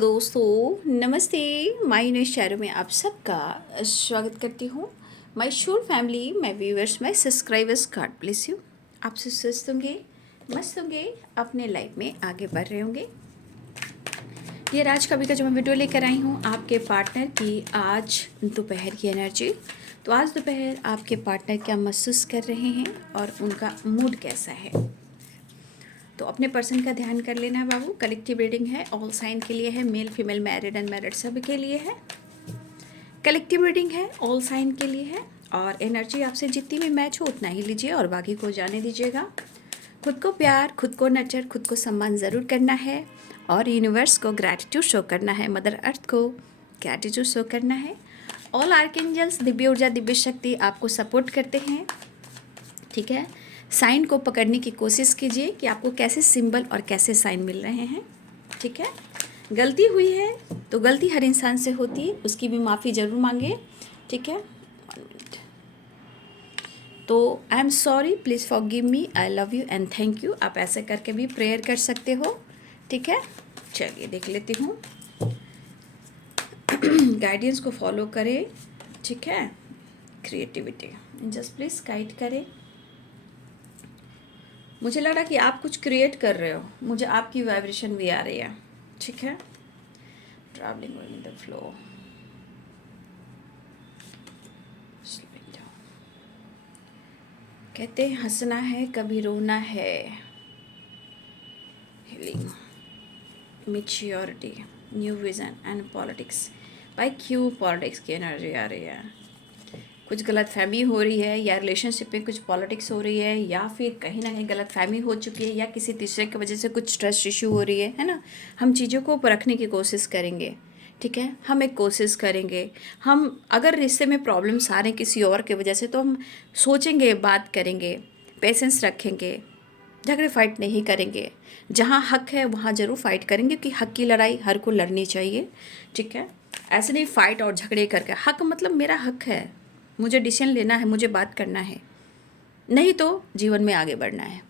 दोस्तों, नमस्ते। My news channel में आप सबका स्वागत करती हूँ। माय शोर family, my viewers, my subscribers, God bless you. आप सब स्वस्थ होंगे, मस्त होंगे, अपने लाइफ में आगे बढ़ रहे होंगे। ये राज कवि का जो मैं वीडियो लेकर आई हूँ आपके पार्टनर की आज दोपहर की एनर्जी। तो आज दोपहर आपके पार्टनर क्या महसूस कर रहे हैं और उनका मूड कैसा है, तो अपने पर्सन का ध्यान कर लेना है बाबू। कलेक्टिव रीडिंग है, ऑल साइन के लिए है, मेल फीमेल मैरिड अनमैरिड सब के लिए है। कलेक्टिव रीडिंग है, ऑल साइन के लिए है, और एनर्जी आपसे जितनी भी मैच हो उतना ही लीजिए और बाकी को जाने दीजिएगा। खुद को प्यार, खुद को नर्चर, खुद को सम्मान ज़रूर करना है और यूनिवर्स को ग्रैटिट्यूड शो करना है, मदर अर्थ को ग्रैटिट्यूड शो करना है। ऑल आर्कएंजल्स, दिव्य ऊर्जा, दिव्य शक्ति आपको सपोर्ट करते हैं, ठीक है। साइन को पकड़ने की कोशिश कीजिए कि आपको कैसे सिंबल और कैसे साइन मिल रहे हैं, ठीक है। गलती हुई है तो गलती हर इंसान से होती है, उसकी भी माफ़ी ज़रूर मांगे, ठीक है। 1 मिनट। तो I am sorry, please forgive me, I love you and thank you. आप ऐसे करके भी प्रेयर कर सकते हो, ठीक है। चलिए देख लेती हूँ। गाइडेंस को फॉलो करें, ठीक है। क्रिएटिविटी जस्ट प्लीज़ गाइड करें। मुझे लग रहा कि आप कुछ क्रिएट कर रहे हो, मुझे आपकी वाइब्रेशन भी आ रही है, ठीक है। ट्रैवलिंग विद द फ्लो, कहते हैं हंसना है कभी रोना है, healing, maturity, new vision and politics. भाई क्यों पॉलिटिक्स की एनर्जी आ रही है? कुछ गलत फहमी हो रही है या रिलेशनशिप में कुछ पॉलिटिक्स हो रही है या फिर कहीं ना कहीं गलत फहमी हो चुकी है या किसी तीसरे की वजह से कुछ ट्रस्ट इशू हो रही है ना। हम चीज़ों को परखने की कोशिश करेंगे, ठीक है। हम एक कोशिश करेंगे, हम अगर रिश्ते में प्रॉब्लम्स आ रहे हैं किसी और की वजह से तो हम सोचेंगे, बात करेंगे, पेशेंस रखेंगे, झगड़े फाइट नहीं करेंगे। जहाँ हक है वहाँ ज़रूर फाइट करेंगे क्योंकि हक की लड़ाई हर को लड़नी चाहिए, ठीक है। ऐसे नहीं फाइट और झगड़े करके, हक मतलब मेरा हक है, मुझे डिसीजन लेना है, मुझे बात करना है, नहीं तो जीवन में आगे बढ़ना है।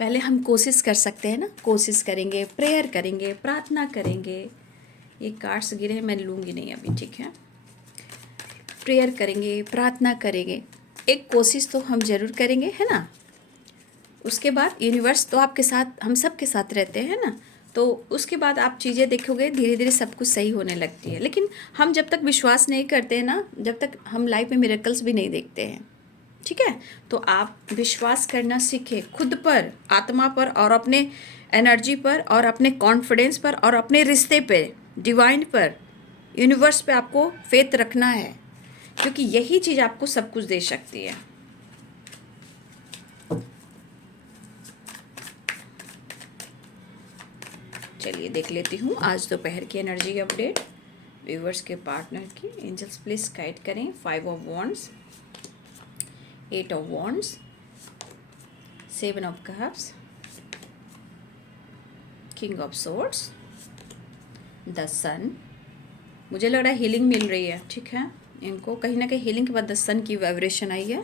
पहले हम कोशिश कर सकते हैं ना, कोशिश करेंगे, प्रेयर करेंगे, प्रार्थना करेंगे। ये कार्ड्स गिरे हैं, मैं लूँगी नहीं अभी, ठीक है। प्रेयर करेंगे, प्रार्थना करेंगे, एक कोशिश तो हम ज़रूर करेंगे, है ना। उसके बाद यूनिवर्स तो आपके साथ, हम सब के साथ रहते हैं ना, तो उसके बाद आप चीज़ें देखोगे धीरे धीरे सब कुछ सही होने लगती है। लेकिन हम जब तक विश्वास नहीं करते हैं ना, जब तक हम लाइफ में मिरेकल्स भी नहीं देखते हैं, ठीक है। तो आप विश्वास करना सीखें खुद पर, आत्मा पर, और अपने एनर्जी पर, और अपने कॉन्फिडेंस पर, और अपने रिश्ते पे, डिवाइन पर, यूनिवर्स पे आपको फेथ रखना है, क्योंकि यही चीज़ आपको सब कुछ दे सकती है। चलिए देख लेती हूँ आज दोपहर की एनर्जी अपडेट व्यूवर्स के पार्टनर की। एंजल्स प्लीज गाइड करें। 5 of wands, 8 of wands, 7 of cups, king of swords, the sun. मुझे लग रहा है हीलिंग मिल रही है, ठीक है। इनको कहीं ना कहीं हीलिंग के बाद द सन की वाइब्रेशन आई है।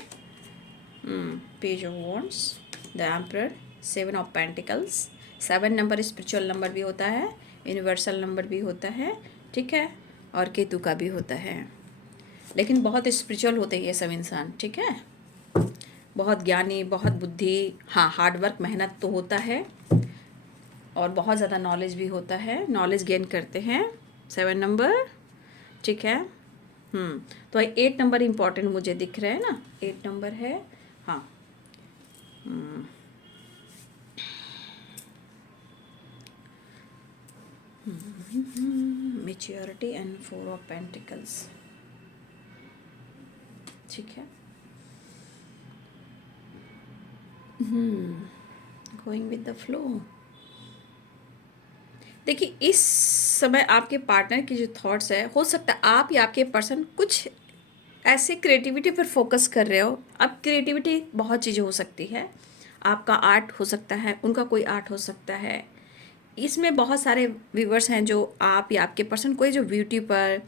Page of wands, the emperor, 7 of pentacles. 7 number spiritual number भी होता है, यूनिवर्सल नंबर भी होता है, ठीक है, और केतु का भी होता है। लेकिन बहुत स्पिरिचुअल होते हैं ये सब इंसान, ठीक है। बहुत ज्ञानी, बहुत बुद्धि, हाँ हार्डवर्क, मेहनत तो होता है, और बहुत ज़्यादा नॉलेज भी होता है, नॉलेज गेन करते हैं। 7 नंबर, ठीक है। तो 8 नंबर इम्पॉर्टेंट मुझे दिख रहा है ना, 8 नंबर है, हाँ। मेच्योरिटी एंड 4 ऑफ पेंटिकल्स, ठीक है। Going with the flow. देखिए इस समय आपके पार्टनर की जो थॉट्स है, हो सकता है आप या आपके पर्सन कुछ ऐसे क्रिएटिविटी पर फोकस कर रहे हो। अब क्रिएटिविटी बहुत चीज़ें हो सकती है, आपका आर्ट हो सकता है, उनका कोई आर्ट हो सकता है। इसमें बहुत सारे व्यूवर्स हैं जो आप या आपके पर्सन कोई जो ब्यूटी पर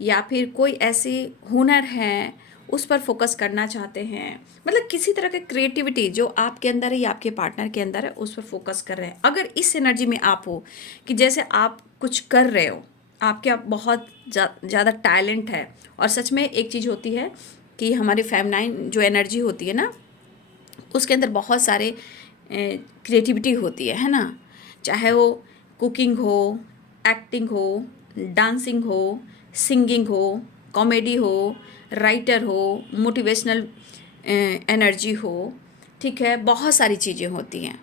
या फिर कोई ऐसी हुनर है उस पर फोकस करना चाहते हैं, मतलब किसी तरह की क्रिएटिविटी जो आपके अंदर है या आपके पार्टनर के अंदर है उस पर फोकस कर रहे हैं। अगर इस एनर्जी में आप हो कि जैसे आप कुछ कर रहे हो, आपके आप बहुत ज़्यादा टैलेंट है, और सच में एक चीज़ होती है कि हमारी फेमिनाइन जो एनर्जी होती है ना, उसके अंदर बहुत सारे क्रिएटिविटी होती है ना, चाहे वो कुकिंग हो, एक्टिंग हो, डांसिंग हो, सिंगिंग हो, कॉमेडी हो, राइटर हो, मोटिवेशनल एनर्जी हो, ठीक है, बहुत सारी चीज़ें होती हैं,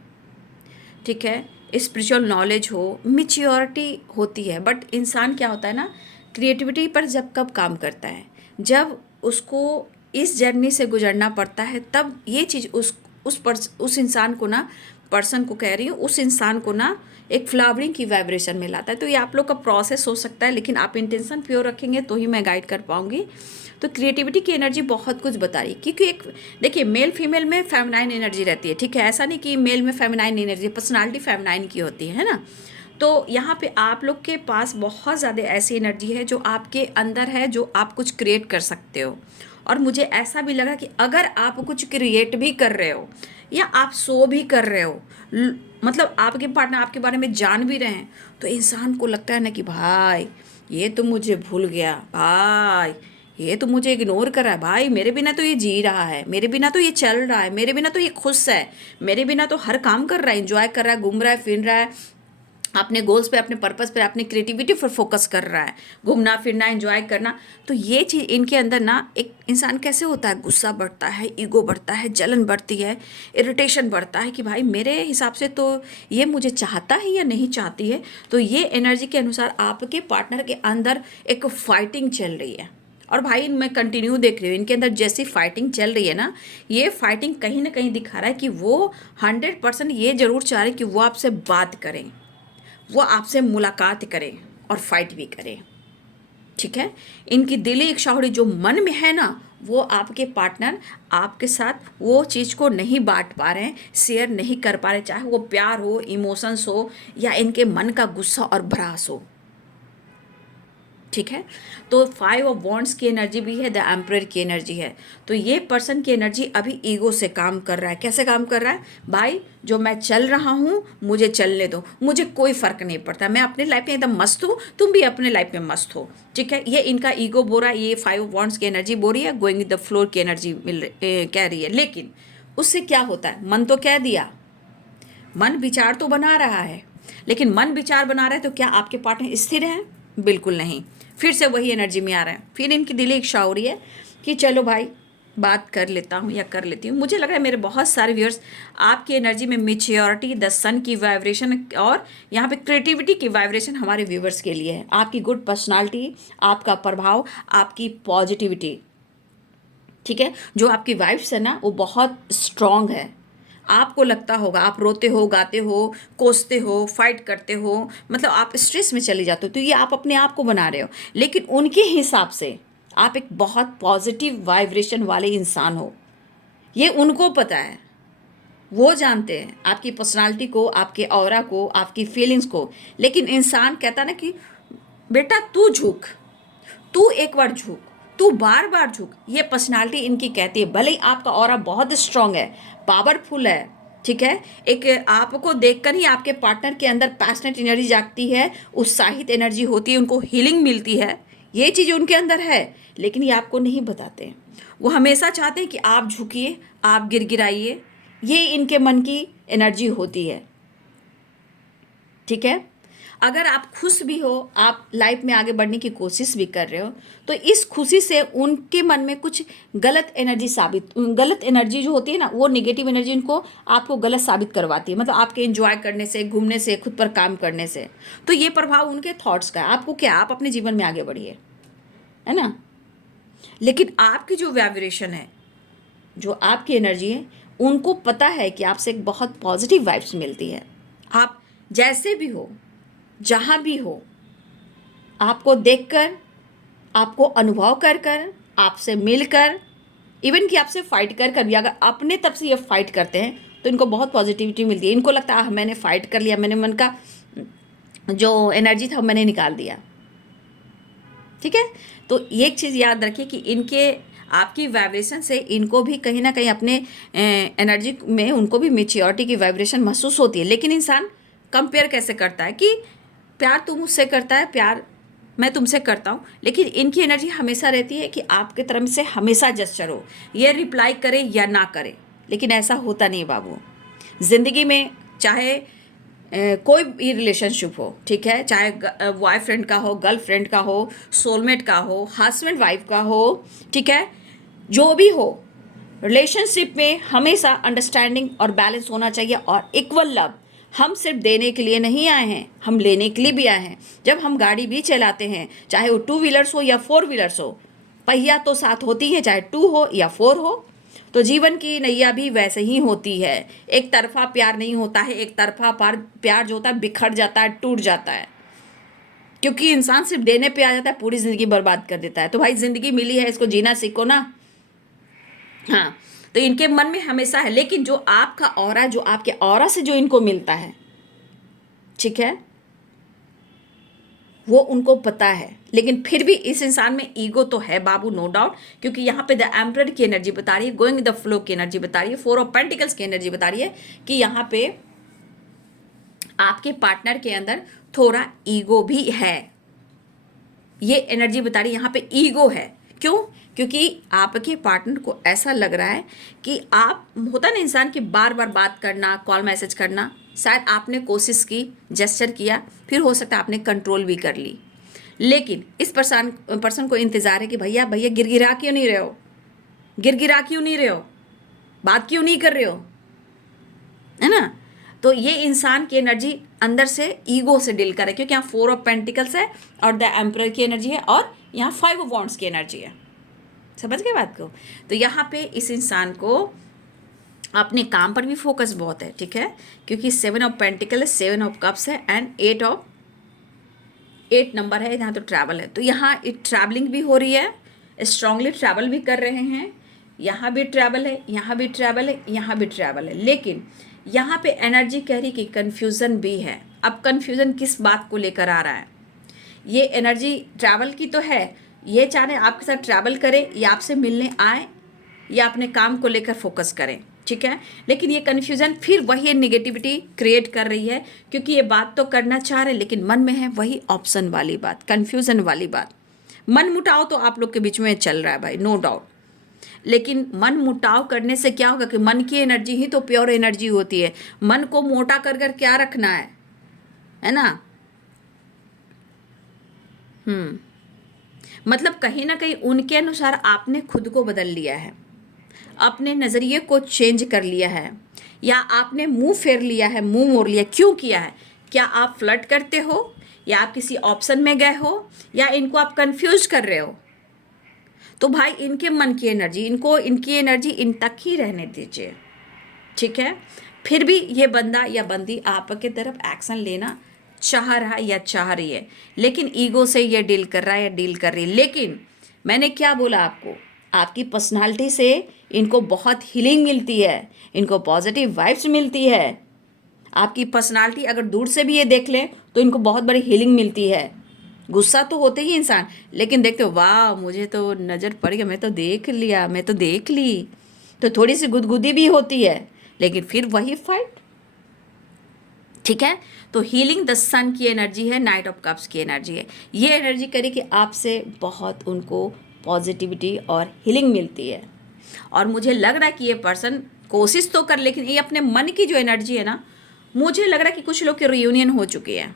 ठीक है, स्पिरिचुअल नॉलेज हो, मिच्योरिटी होती है। बट इंसान क्या होता है ना, क्रिएटिविटी पर जब कब काम करता है, जब उसको इस जर्नी से गुजरना पड़ता है, तब ये चीज़ उस इंसान को ना, पर्सन को कह रही हूँ, उस इंसान को ना एक फ्लावरिंग की वाइब्रेशन में लाता है। तो ये आप लोग का प्रोसेस हो सकता है, लेकिन आप इंटेंशन प्योर रखेंगे तो ही मैं गाइड कर पाऊँगी। तो क्रिएटिविटी की एनर्जी बहुत कुछ बता रही है, क्योंकि एक देखिए मेल फीमेल में फेमिनाइन एनर्जी रहती है, ठीक है, ऐसा नहीं कि मेल में फेमिनाइन एनर्जी, पर्सनालिटी फेमिनाइन की होती है ना। तो यहाँ पे आप लोग के पास बहुत ज़्यादा ऐसी एनर्जी है जो आपके अंदर है, जो आप कुछ क्रिएट कर सकते हो। और मुझे ऐसा भी लगा कि अगर आप कुछ क्रिएट भी कर रहे हो या आप सो भी कर रहे हो, मतलब आपके पार्टनर आपके बारे में जान भी रहे हैं, तो इंसान को लगता है ना कि भाई ये तो मुझे भूल गया, भाई ये तो मुझे इग्नोर कर रहा है, भाई मेरे बिना तो ये जी रहा है, मेरे बिना तो ये चल रहा है, मेरे बिना तो ये खुश है, मेरे बिना तो हर काम कर रहा है, एंजॉय कर रहा है, घूम रहा है, फिर रहा है, अपने गोल्स पे, अपने पर्पस पे, अपनी क्रिएटिविटी पर फोकस कर रहा है, घूमना फिरना, एंजॉय करना। तो ये चीज़ इनके अंदर ना, एक इंसान कैसे होता है, गुस्सा बढ़ता है, ईगो बढ़ता है, जलन बढ़ती है, इरिटेशन बढ़ता है कि भाई मेरे हिसाब से तो ये मुझे चाहता है या नहीं चाहती है। तो ये एनर्जी के अनुसार आपके पार्टनर के अंदर एक फाइटिंग चल रही है। और भाई मैं कंटिन्यू देख रही हूँ इनके अंदर जैसी फाइटिंग चल रही है ना, ये फाइटिंग कहीं ना कहीं दिखा रहा है कि वो 100% ये जरूर चाह रहे कि वो आपसे बात करें, वो आपसे मुलाकात करें और फाइट भी करें, ठीक है। इनकी दिली इच्छा हो रही, जो मन में है ना, वो आपके पार्टनर आपके साथ वो चीज़ को नहीं बांट पा रहे हैं, शेयर नहीं कर पा रहे, चाहे वो प्यार हो, इमोशंस हो, या इनके मन का गुस्सा और भड़ास हो, ठीक है। तो 5 ऑफ वॉन्ड्स की एनर्जी भी है, द एम्परर की एनर्जी है। तो ये पर्सन की एनर्जी अभी ईगो से काम कर रहा है। कैसे काम कर रहा है, भाई जो मैं चल रहा हूँ मुझे चलने दो, मुझे कोई फ़र्क नहीं पड़ता, मैं अपने लाइफ में एकदम मस्त हूँ, तुम भी अपने लाइफ में मस्त हो, ठीक है। ये इनका ईगो बोल रहा है, ये 5 ऑफ वॉन्ड्स की एनर्जी बोल रही है, गोइंग विद द फ्लोर की एनर्जी कह रही है। लेकिन उससे क्या होता है, मन तो कह दिया, मन विचार तो बना रहा है, लेकिन मन विचार बना रहा है तो क्या आपके पार्टनर स्थिर हैं, बिल्कुल नहीं, फिर से वही एनर्जी में आ रहे हैं। फिर इनकी दिली इच्छा हो रही है कि चलो भाई बात कर लेता हूँ या कर लेती हूँ। मुझे लग रहा है मेरे बहुत सारे व्यूअर्स आपकी एनर्जी में मेच्योरिटी, द सन की वाइब्रेशन और यहाँ पे क्रिएटिविटी की वाइब्रेशन हमारे व्यूअर्स के लिए है। आपकी गुड पर्सनालिटी, आपका प्रभाव, आपकी पॉजिटिविटी, ठीक है, जो आपकी वाइब्स है ना वो बहुत स्ट्रांग है। आपको लगता होगा आप रोते हो, गाते हो, कोसते हो, फाइट करते हो, मतलब आप स्ट्रेस में चले जाते हो, तो ये आप अपने आप को बना रहे हो। लेकिन उनके हिसाब से आप एक बहुत पॉजिटिव वाइब्रेशन वाले इंसान हो, ये उनको पता है, वो जानते हैं आपकी पर्सनालिटी को, आपके ऑरा को, आपकी फीलिंग्स को। लेकिन इंसान कहता ना कि बेटा तू झुक, तू एक बार झुक, तू बार बार झुक, ये पर्सनालिटी इनकी कहती है। भले ही आपका ऑरा बहुत स्ट्रांग है, पावरफुल है, ठीक है, एक आपको देखकर ही आपके पार्टनर के अंदर पैशनेट एनर्जी जागती है, उत्साहित एनर्जी होती है, उनको हीलिंग मिलती है, ये चीज़ उनके अंदर है, लेकिन ये आपको नहीं बताते हैं। वो हमेशा चाहते हैं कि आप झुकिए, आप गिड़गिड़ाइए, ये इनके मन की एनर्जी होती है, ठीक है। अगर आप खुश भी हो, आप लाइफ में आगे बढ़ने की कोशिश भी कर रहे हो, तो इस खुशी से उनके मन में कुछ गलत एनर्जी जो होती है ना, वो नेगेटिव एनर्जी उनको आपको गलत साबित करवाती है, मतलब आपके एंजॉय करने से, घूमने से, खुद पर काम करने से। तो ये प्रभाव उनके थॉट्स का है। आपको क्या, आप अपने जीवन में आगे बढ़िए, है ना। लेकिन आपकी जो वाइब्रेशन है, जो आपकी एनर्जी है, उनको पता है कि आपसे एक बहुत पॉजिटिव वाइब्स मिलती है। आप जैसे भी हो, जहाँ भी हो, आपको देखकर, आपको अनुभव कर कर, आपसे मिलकर, इवन कि आपसे फाइट कर कर भी, अगर अपने तब से ये फाइट करते हैं तो इनको बहुत पॉजिटिविटी मिलती है। इनको लगता है मैंने फाइट कर लिया, मैंने मन का जो एनर्जी था मैंने निकाल दिया, ठीक है। तो एक चीज़ याद रखिए कि इनके आपकी वाइब्रेशन से इनको भी कहीं ना कहीं अपने एनर्जी में उनको भी मेच्योरिटी की वाइब्रेशन महसूस होती है। लेकिन इंसान कंपेयर कैसे करता है कि प्यार तू मुझसे करता है, प्यार मैं तुमसे करता हूँ, लेकिन इनकी एनर्जी हमेशा रहती है कि आपके तरफ से हमेशा जेस्चर हो, ये रिप्लाई करे या ना करे। लेकिन ऐसा होता नहीं बाबू। ज़िंदगी में चाहे कोई भी रिलेशनशिप हो, ठीक है, चाहे बॉयफ्रेंड का हो, गर्लफ्रेंड का हो, सोलमेट का हो, हस्बैंड वाइफ का हो, ठीक है, जो भी हो, रिलेशनशिप में हमेशा अंडरस्टैंडिंग और बैलेंस होना चाहिए और इक्वल लव। हम सिर्फ देने के लिए नहीं आए हैं, हम लेने के लिए भी आए हैं। जब हम गाड़ी भी चलाते हैं, चाहे वो 2 व्हीलर्स हो या 4 व्हीलर्स हो, पहिया तो साथ होती है, चाहे 2 हो या 4 हो। तो जीवन की नैया भी वैसे ही होती है। एक तरफा प्यार नहीं होता है, एक तरफा प्यार जो होता है बिखर जाता है, टूट जाता है, क्योंकि इंसान सिर्फ देने पे आ जाता है, पूरी ज़िंदगी बर्बाद कर देता है। तो भाई ज़िंदगी मिली है, इसको जीना सीखो ना। हाँ, तो इनके मन में हमेशा है, लेकिन जो आपका ऑरा, जो आपके ऑरा से जो इनको मिलता है, ठीक है, वो उनको पता है। लेकिन फिर भी इस इंसान में ईगो तो है बाबू, नो डाउट, क्योंकि यहाँ पे द एम्परर की एनर्जी बता रही है, गोइंग द फ्लो की एनर्जी बता रही है, 4 ऑफ पेंटिकल्स की एनर्जी बता रही है कि यहाँ पे आपके पार्टनर के अंदर थोड़ा ईगो भी है। ये एनर्जी बता रही है यहाँ पे ईगो है। क्यों? क्योंकि आपके पार्टनर को ऐसा लग रहा है कि आप, होता ना इंसान की बार बार बात करना, कॉल मैसेज करना, शायद आपने कोशिश की, जेस्चर किया, फिर हो सकता है आपने कंट्रोल भी कर ली, लेकिन इस पर्सन को इंतज़ार है कि भैया भैया गिरगिरा क्यों नहीं रहे हो, गिरगिरा क्यों नहीं रहे हो, बात क्यों नहीं कर रहे हो, है ना। तो ये इंसान की एनर्जी अंदर से ईगो से डील करे, क्योंकि यहाँ 4 ऑफ पेंटिकल्स है और द एम्परर की एनर्जी है और यहाँ 5 ऑफ वॉन्ड्स की एनर्जी है। समझ गए बात को? तो यहाँ पे इस इंसान को अपने काम पर भी फोकस बहुत है, ठीक है, क्योंकि 7 ऑफ पेंटिकल है, 7 ऑफ कप्स है एंड 8 नंबर है, यहाँ तो ट्रैवल है। तो यहाँ ट्रैवलिंग भी हो रही है, स्ट्रांगली ट्रैवल भी कर रहे हैं, यहाँ भी ट्रैवल है, यहाँ भी ट्रैवल है, यहाँ भी ट्रैवल है। लेकिन यहाँ पे एनर्जी कह रही कि कन्फ्यूज़न भी है। अब कन्फ्यूज़न किस बात को लेकर आ रहा है? ये एनर्जी ट्रैवल की तो है, ये चाह रहे आपके साथ ट्रैवल करें या आपसे मिलने आए या अपने काम को लेकर फोकस करें, ठीक है। लेकिन ये कन्फ्यूज़न फिर वही नेगेटिविटी क्रिएट कर रही है, क्योंकि ये बात तो करना चाह रहे लेकिन मन में है वही ऑप्शन वाली बात, कन्फ्यूज़न वाली बात। मन मुटाव तो आप लोग के बीच में चल रहा है भाई, नो डाउट। लेकिन मन मुटाव करने से क्या होगा कि मन की एनर्जी ही तो प्योर एनर्जी होती है। मन को मोटा कर कर क्या रखना है ना। मतलब कहीं ना कहीं उनके अनुसार आपने खुद को बदल लिया है, अपने नज़रिए को चेंज कर लिया है, या आपने मुंह फेर लिया है, मुंह मोड़ लिया। क्यों किया है? क्या आप फ्लर्ट करते हो, या आप किसी ऑप्शन में गए हो, या इनको आप कंफ्यूज कर रहे हो? तो भाई इनके मन की एनर्जी, इनकी एनर्जी इन तक ही रहने दीजिए, ठीक है। फिर भी ये बंदा या बंदी आपके तरफ एक्शन लेना चाह रहा है या चाह रही है, लेकिन ईगो से ये डील कर रहा है या डील कर रही है। लेकिन मैंने क्या बोला आपको, आपकी पर्सनालिटी से इनको बहुत हीलिंग मिलती है, इनको पॉजिटिव वाइब्स मिलती है। आपकी पर्सनालिटी अगर दूर से भी ये देख लें तो इनको बहुत बड़ी हीलिंग मिलती है। गुस्सा तो होते ही इंसान, लेकिन देखते हो वाह मुझे तो नज़र पड़ गया, मैं तो देख लिया, मैं तो देख ली, तो थोड़ी सी गुदगुदी भी होती है, लेकिन फिर वही फाइट, ठीक है। तो हीलिंग द सन की एनर्जी है, नाइट ऑफ कप्स की एनर्जी है। ये एनर्जी करे कि आपसे बहुत उनको पॉजिटिविटी और हीलिंग मिलती है। और मुझे लग रहा है कि ये पर्सन कोशिश तो कर, लेकिन ये अपने मन की जो एनर्जी है ना, मुझे लग रहा है कि कुछ लोग की रियूनियन हो चुकी है,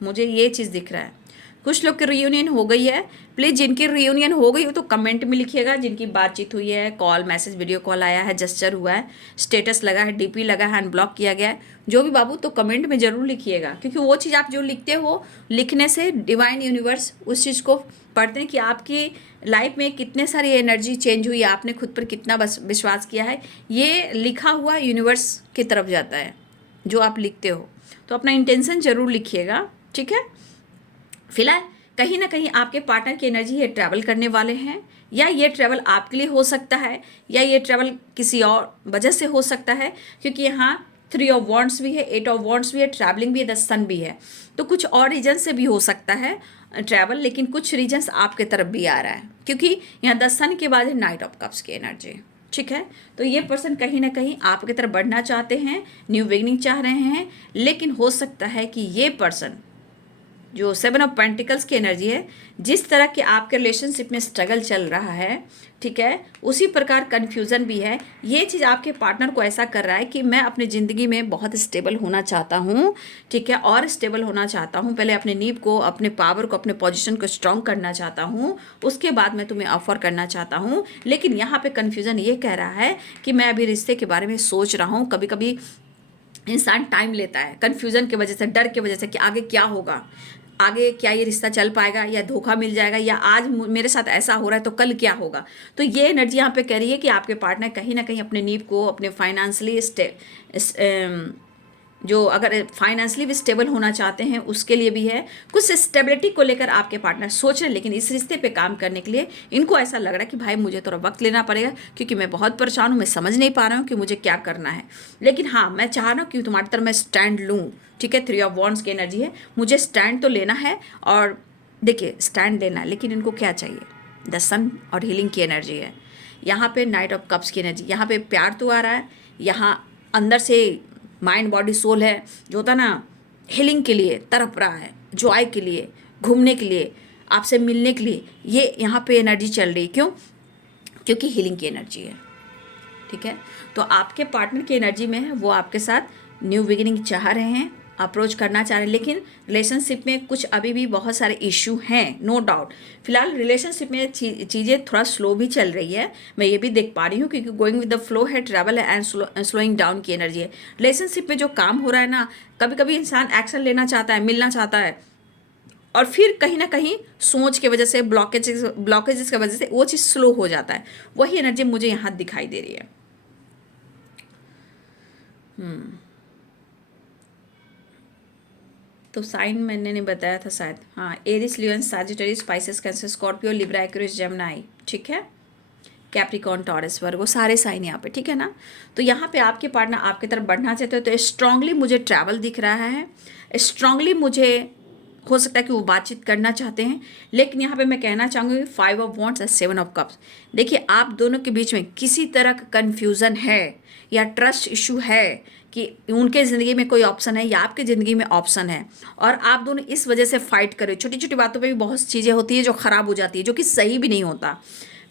मुझे ये चीज़ दिख रहा है। कुछ लोग की रियूनियन हो गई है। प्लीज़ जिनकी रियूनियन हो गई हो तो कमेंट में लिखिएगा, जिनकी बातचीत हुई है, कॉल मैसेज वीडियो कॉल आया है, जेस्चर हुआ है, स्टेटस लगा है, डीपी लगा है, अनब्लॉक किया गया है, जो भी बाबू, तो कमेंट में ज़रूर लिखिएगा, क्योंकि वो चीज़ आप जो लिखते हो, लिखने से डिवाइन यूनिवर्स उस चीज़ को पढ़ते हैं कि आपकी लाइफ में कितने सारी एनर्जी चेंज हुई, आपने खुद पर कितना बस विश्वास किया है। ये लिखा हुआ यूनिवर्स की तरफ जाता है जो आप लिखते हो। तो अपना इंटेंशन ज़रूर लिखिएगा, ठीक है। फिलहाल कहीं ना कहीं आपके पार्टनर की एनर्जी ये ट्रैवल करने वाले हैं, या ये ट्रैवल आपके लिए हो सकता है, या ये ट्रैवल किसी और वजह से हो सकता है, क्योंकि यहाँ थ्री ऑफ वॉन्ड्स भी है, एट ऑफ वॉन्ड्स भी है, ट्रैवलिंग भी है, द सन भी है। तो कुछ और रीजन से भी हो सकता है ट्रैवल, लेकिन कुछ रीजन्स आपके तरफ भी आ रहा है, क्योंकि यहाँ द सन के बाद है नाइट ऑफ कप्स की एनर्जी। ठीक है, तो ये पर्सन कहीं ना कहीं आपकी तरफ बढ़ना चाहते हैं, न्यू बिगनिंग चाह रहे हैं, लेकिन हो सकता है कि ये पर्सन जो सेवन ऑफ पेंटिकल्स की एनर्जी है, जिस तरह के आपके रिलेशनशिप में स्ट्रगल चल रहा है, ठीक है, उसी प्रकार कन्फ्यूज़न भी है। ये चीज़ आपके पार्टनर को ऐसा कर रहा है कि मैं अपनी ज़िंदगी में बहुत स्टेबल होना चाहता हूँ, ठीक है, और स्टेबल होना चाहता हूँ, पहले अपने नींव को, अपने पावर को, अपने पोजीशन को स्ट्रॉन्ग करना चाहता हूँ, उसके बाद मैं तुम्हें ऑफर करना चाहता हूँ। लेकिन यहाँ पे कन्फ्यूज़न ये कह रहा है कि मैं अभी रिश्ते के बारे में सोच रहा हूँ। कभी कभी इंसान टाइम लेता है कन्फ्यूज़न की वजह से, डर की वजह से कि आगे क्या होगा, आगे क्या ये रिश्ता चल पाएगा या धोखा मिल जाएगा, या आज मेरे साथ ऐसा हो रहा है तो कल क्या होगा। तो ये एनर्जी यहाँ पे कह रही है कि आपके पार्टनर कहीं ना कहीं अपने नींव को, अपने फाइनेंशियली जो अगर फाइनेंशियली भी स्टेबल होना चाहते हैं उसके लिए भी है, कुछ स्टेबिलिटी को लेकर आपके पार्टनर सोच रहे हैं। लेकिन इस रिश्ते पे काम करने के लिए इनको ऐसा लग रहा है कि भाई मुझे थोड़ा वक्त लेना पड़ेगा, क्योंकि मैं बहुत परेशान हूँ, मैं समझ नहीं पा रहा हूँ कि मुझे क्या करना है। लेकिन हाँ, मैं चाह रहा हूँ कि तुम्हारी तरफ मैं स्टैंड लूँ। ठीक है, थ्री ऑफ वॉन्ड्स की एनर्जी है, मुझे स्टैंड तो लेना है। और देखिए, स्टैंड लेना है, लेकिन इनको क्या चाहिए, द सन और हीलिंग की एनर्जी है। यहाँ पे नाइट ऑफ कप्स की एनर्जी, यहाँ पे प्यार तो आ रहा है, यहाँ अंदर से माइंड बॉडी सोल है, जो होता ना हीलिंग के लिए तड़प रहा है, जॉय के लिए, घूमने के लिए, आपसे मिलने के लिए, ये यहाँ पे एनर्जी चल रही है। क्यों? क्योंकि हीलिंग की एनर्जी है। ठीक है, तो आपके पार्टनर की एनर्जी में है, वो आपके साथ न्यू बिगिनिंग चाह रहे हैं, अप्रोच करना चाह रहे हैं, लेकिन रिलेशनशिप में कुछ अभी भी बहुत सारे इश्यू हैं, नो डाउट। फिलहाल रिलेशनशिप में चीज़ें थोड़ा स्लो भी चल रही है, मैं ये भी देख पा रही हूँ, क्योंकि गोइंग विद द फ्लो है, ट्रैवल है, एंड स्लोइंग डाउन की एनर्जी है। रिलेशनशिप में जो काम हो रहा है ना, कभी कभी इंसान एक्शन लेना चाहता है, मिलना चाहता है, और फिर कहीं ना कहीं सोच की वजह से, ब्लॉकेजेस की वजह से वो चीज़ स्लो हो जाता है। वही एनर्जी मुझे यहाँ दिखाई दे रही है। तो साइन मैंने नहीं बताया था शायद, हाँ, Aries, Leo, Sagittarius, Pisces, Cancer, Scorpio, Libra, Aquarius, Gemini, ठीक है, कैप्रिकॉर्न, टॉरस, वर्गो, सारे साइन यहाँ पे, ठीक है ना। तो यहाँ पे आपके पार्टनर आपकी तरफ बढ़ना चाहते हो, तो स्ट्रांगली मुझे ट्रैवल दिख रहा है, स्ट्रांगली मुझे हो सकता है कि वो बातचीत करना चाहते हैं। लेकिन यहाँ पे मैं कहना चाहूँगी, फाइव ऑफ वॉन्ड्स और सेवन ऑफ कप्स, देखिए आप दोनों के बीच में किसी तरह का कन्फ्यूज़न है या ट्रस्ट इशू है, कि उनके ज़िंदगी में कोई ऑप्शन है या आपकी ज़िंदगी में ऑप्शन है, और आप दोनों इस वजह से फाइट करें। छोटी छोटी बातों पे भी बहुत चीज़ें होती है जो ख़राब हो जाती है, जो कि सही भी नहीं होता।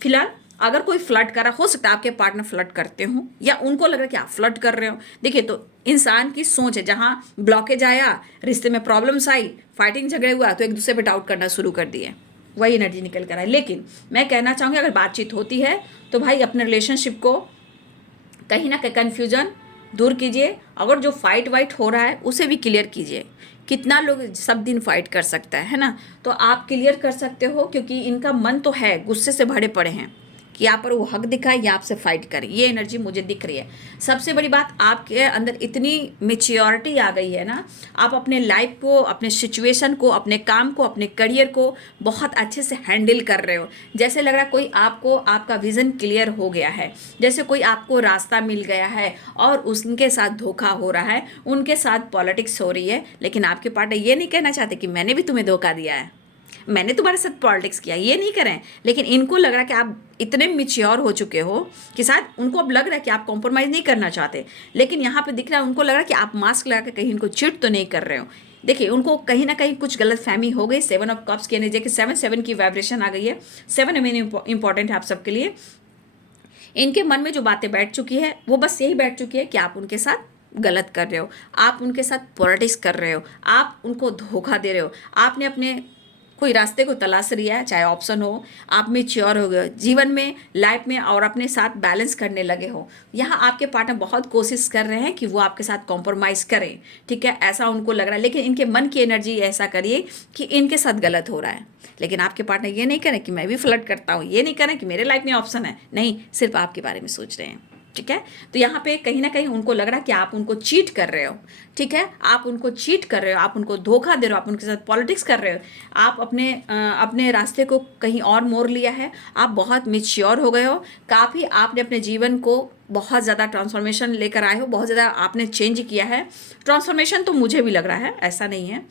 फिलहाल अगर कोई फ्लर्ट कर रहा, हो सकता है आपके पार्टनर फ्लर्ट करते हो, या उनको लग रहा है कि आप फ्लर्ट कर रहे हो। देखिए, तो इंसान की सोच है, जहाँ ब्लॉकेज आया, रिश्ते में प्रॉब्लम्स आई, फाइटिंग झगड़े हुआ, तो एक दूसरे पे डाउट करना शुरू कर दिए, वही एनर्जी निकल कर आए। लेकिन मैं कहना चाहूँगी, अगर बातचीत होती है तो भाई अपने रिलेशनशिप को कहीं ना कहीं कन्फ्यूजन दूर कीजिए, अगर जो फाइट वाइट हो रहा है उसे भी क्लियर कीजिए। कितना लोग सब दिन फाइट कर सकता है ना, तो आप क्लियर कर सकते हो, क्योंकि इनका मन तो है, गुस्से से भरे पड़े हैं कि यहाँ पर वो हक दिखाए या आपसे फाइट करें, ये एनर्जी मुझे दिख रही है। सबसे बड़ी बात, आपके अंदर इतनी मेच्योरिटी आ गई है ना, आप अपने लाइफ को, अपने सिचुएशन को, अपने काम को, अपने करियर को बहुत अच्छे से हैंडल कर रहे हो। जैसे लग रहा है कोई आपको, आपका विज़न क्लियर हो गया है, जैसे कोई आपको रास्ता मिल गया है, और उनके साथ धोखा हो रहा है, उनके साथ पॉलिटिक्स हो रही है। लेकिन आपके पार्टनर ये नहीं कहना चाहते कि मैंने भी तुम्हें धोखा दिया है, मैंने तुम्हारे साथ पॉलिटिक्स किया, ये नहीं करें। लेकिन इनको लग रहा है कि आप इतने मिच्योर हो चुके हो कि शायद उनको अब लग रहा है कि आप कॉम्प्रोमाइज़ नहीं करना चाहते। लेकिन यहाँ पे दिख रहा है, उनको लग रहा है कि आप मास्क लगा के कहीं इनको चिट तो नहीं कर रहे हो। देखिए, उनको कहीं ना कहीं कुछ गलत फहमी हो गई। सेवन ऑफ कप्स की एनर्जी, कि 7 की वाइब्रेशन आ गई है। 7 मेन इंपॉर्टेंट है आप सबके लिए। इनके मन में जो बातें बैठ चुकी है, वो बस यही बैठ चुकी है कि आप उनके साथ गलत कर रहे हो, आप उनके साथ पॉलिटिक्स कर रहे हो, आप उनको धोखा दे रहे हो। आपने अपने कोई रास्ते को तलाश लिया है, चाहे ऑप्शन हो, आप मेच्योर हो गए जीवन में, लाइफ में, और अपने साथ बैलेंस करने लगे हो। यहाँ आपके पार्टनर बहुत कोशिश कर रहे हैं कि वो आपके साथ कॉम्प्रोमाइज़ करें, ठीक है, ऐसा उनको लग रहा है। लेकिन इनके मन की एनर्जी ऐसा करिए कि इनके साथ गलत हो रहा है। लेकिन आपके पार्टनर ये नहीं करें कि मैं भी फ्लर्ट करता हूँ, ये नहीं करें कि मेरे लाइफ में ऑप्शन है, नहीं, सिर्फ आपके बारे में सोच रहे हैं, ठीक है। तो यहाँ पे कहीं ना कहीं उनको लग रहा है कि आप उनको चीट कर रहे हो, ठीक है, आप उनको चीट कर रहे हो, आप उनको धोखा दे रहे हो, आप उनके साथ पॉलिटिक्स कर रहे हो, आप अपने रास्ते को कहीं और मोड़ लिया है, आप बहुत मेच्योर हो गए हो, काफ़ी आपने अपने जीवन को बहुत ज़्यादा ट्रांसफॉर्मेशन लेकर आए हो, बहुत ज़्यादा आपने चेंज किया है। ट्रांसफॉर्मेशन तो मुझे भी लग रहा है, ऐसा नहीं है,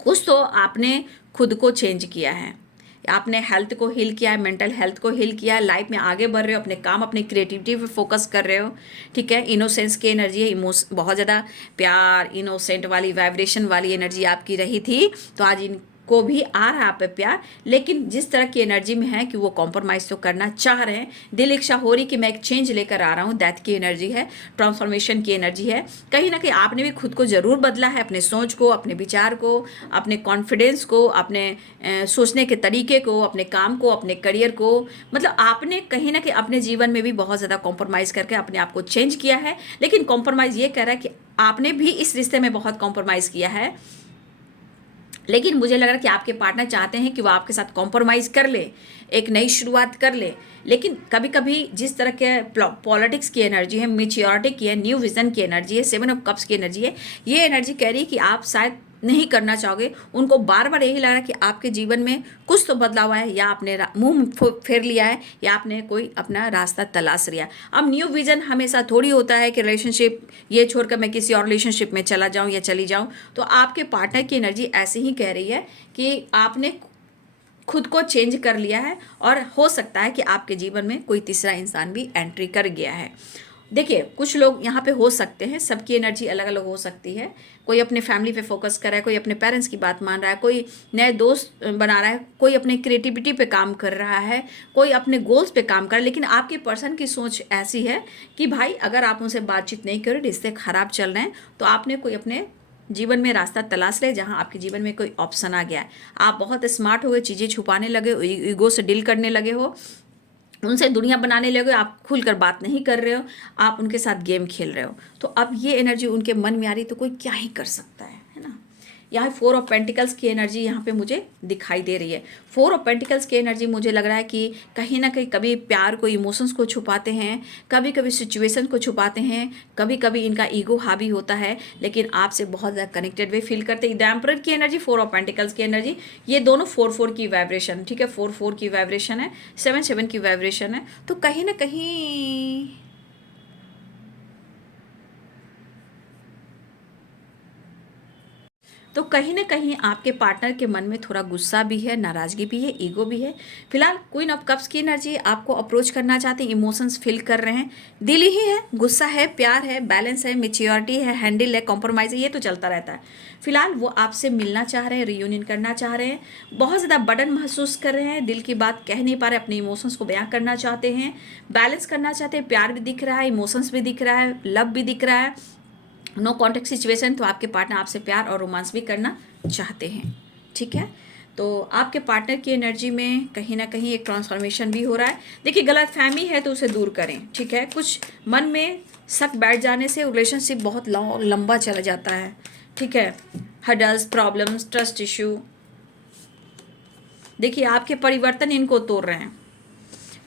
कुछ तो आपने खुद को चेंज किया है। आपने हेल्थ को हील किया है, मेंटल हेल्थ को हील किया है, लाइफ में आगे बढ़ रहे हो, अपने काम अपनी क्रिएटिविटी पे फोकस कर रहे हो। ठीक है, इनोसेंस की एनर्जी है, बहुत ज़्यादा प्यार, इनोसेंट वाली वाइब्रेशन वाली एनर्जी आपकी रही थी, तो आज इनको भी आ रहा है आप पे प्यार। लेकिन जिस तरह की एनर्जी में है कि वो कॉम्प्रोमाइज़ तो करना चाह रहे हैं, दिल इच्छा हो रही कि मैं एक चेंज लेकर आ रहा हूँ, दैट की एनर्जी है, ट्रांसफॉर्मेशन की एनर्जी है। कहीं ना कहीं आपने भी खुद को ज़रूर बदला है, अपने सोच को, अपने विचार को, अपने कॉन्फिडेंस को, अपने सोचने के तरीके को, अपने काम को, अपने करियर को, मतलब आपने कहीं ना कहीं अपने जीवन में भी बहुत ज़्यादा कॉम्प्रोमाइज़ करके अपने आप को चेंज किया है। लेकिन कॉम्प्रोमाइज़ ये कह रहा है कि आपने भी इस रिश्ते में बहुत कॉम्प्रोमाइज़ किया है, लेकिन मुझे लग रहा है कि आपके पार्टनर चाहते हैं कि वो आपके साथ कॉम्प्रोमाइज़ कर ले, एक नई शुरुआत कर ले। लेकिन कभी कभी जिस तरह के पॉलिटिक्स की एनर्जी है, मेच्योरिटी की है, न्यू विजन की एनर्जी है, 7 ऑफ कप्स की एनर्जी है, ये एनर्जी कह रही है कि आप शायद नहीं करना चाहोगे। उनको बार बार यही लग रहा है कि आपके जीवन में कुछ तो बदलाव है, या आपने मुंह फेर लिया है, या आपने कोई अपना रास्ता तलाश लिया। अब न्यू विजन हमेशा थोड़ी होता है कि रिलेशनशिप ये छोड़कर मैं किसी और रिलेशनशिप में चला जाऊं या चली जाऊं। तो आपके पार्टनर की एनर्जी ऐसी ही कह रही है कि आपने खुद को चेंज कर लिया है, और हो सकता है कि आपके जीवन में कोई तीसरा इंसान भी एंट्री कर गया है। देखिए, कुछ लोग यहाँ पे हो सकते हैं, सबकी एनर्जी अलग अलग हो सकती है। कोई अपने फैमिली पे फोकस कर रहा है, कोई अपने पेरेंट्स की बात मान रहा है, कोई नए दोस्त बना रहा है, कोई अपने क्रिएटिविटी पे काम कर रहा है, कोई अपने गोल्स पे काम कर रहा है। लेकिन आपके पर्सन की सोच ऐसी है कि भाई अगर आप उनसे बातचीत नहीं करें, रिश्ते खराब चल रहे हैं, तो आपने कोई अपने जीवन में रास्ता तलाश ले जहां आपके जीवन में कोई ऑप्शन आ गया है। आप बहुत स्मार्ट हो गए, चीज़ें छुपाने लगे हो, ईगो से डील करने लगे हो, उनसे दुनिया बनाने लगे, आप खुलकर बात नहीं कर रहे हो, आप उनके साथ गेम खेल रहे हो। तो अब ये एनर्जी उनके मन में आ रही, तो कोई क्या ही कर सकता है ना। यहाँ 4 ऑफ पेंटिकल्स की एनर्जी यहाँ पे मुझे दिखाई दे रही है। 4 ऑफ पेंटिकल्स की एनर्जी मुझे लग रहा है कि कहीं ना कहीं कभी प्यार को, इमोशंस को छुपाते हैं, कभी कभी सिचुएशन को छुपाते हैं, कभी कभी इनका ईगो हावी होता है, लेकिन आपसे बहुत ज़्यादा कनेक्टेड वे फील करते हैं। द एम्परर की एनर्जी, 4 ऑफ पेंटिकल्स की एनर्जी, ये दोनों 4-4 की वाइब्रेशन, ठीक है, 4-4 की वाइब्रेशन है, 7-7 की वाइब्रेशन है। तो कहीं ना कहीं ना कहीं आपके पार्टनर के मन में थोड़ा गुस्सा भी है, नाराज़गी भी है, ईगो भी है। फिलहाल क्वीन ऑफ कप्स की एनर्जी आपको अप्रोच करना चाहते हैं, इमोशंस फील कर रहे हैं, दिल ही है, गुस्सा है, प्यार है, बैलेंस है, मेच्योरिटी है, हैंडल है, कॉम्प्रोमाइज़ है, ये तो चलता रहता है। फिलहाल वो आपसे मिलना चाह रहे हैं, रियूनियन करना चाह रहे हैं, बहुत ज़्यादा बर्डन महसूस कर रहे हैं, दिल की बात कह नहीं पा रहे, अपने इमोशंस को बयां करना चाहते हैं, बैलेंस करना चाहते हैं, प्यार भी दिख रहा है, इमोशंस भी दिख रहा है, लव भी दिख रहा है, नो कॉन्टेक्ट सिचुएशन। तो आपके पार्टनर आपसे प्यार और रोमांस भी करना चाहते हैं, ठीक है। तो आपके पार्टनर की एनर्जी में कहीं ना कहीं एक ट्रांसफॉर्मेशन भी हो रहा है। देखिए, गलत फहमी है तो उसे दूर करें, ठीक है। कुछ मन में शक बैठ जाने से रिलेशनशिप बहुत लंबा चला जाता है, ठीक है। हर्डल्स, प्रॉब्लम्स, ट्रस्ट इश्यू, देखिए आपके परिवर्तन इनको तोड़ रहे हैं।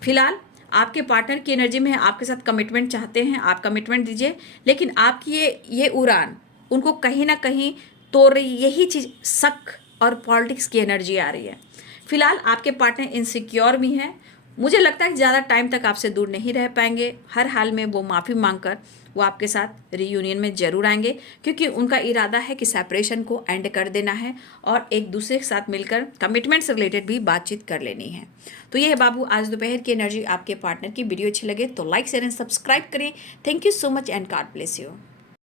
फिलहाल आपके पार्टनर की एनर्जी में है, आपके साथ कमिटमेंट चाहते हैं, आप कमिटमेंट दीजिए, लेकिन आपकी ये उड़ान उनको कहीं ना कहीं तोड़ रही, यही चीज़ शक और पॉलिटिक्स की एनर्जी आ रही है। फिलहाल आपके पार्टनर इनसिक्योर भी हैं, मुझे लगता है कि ज़्यादा टाइम तक आपसे दूर नहीं रह पाएंगे। हर हाल में वो माफ़ी मांगकर वो आपके साथ रीयूनियन में ज़रूर आएंगे, क्योंकि उनका इरादा है कि सेपरेशन को एंड कर देना है और एक दूसरे के साथ मिलकर कमिटमेंट से रिलेटेड भी बातचीत कर लेनी है। तो ये है बाबू आज दोपहर की एनर्जी आपके पार्टनर की। वीडियो अच्छी लगे तो लाइक शेयर एंड सब्सक्राइब करें। Thank you so much and God bless you.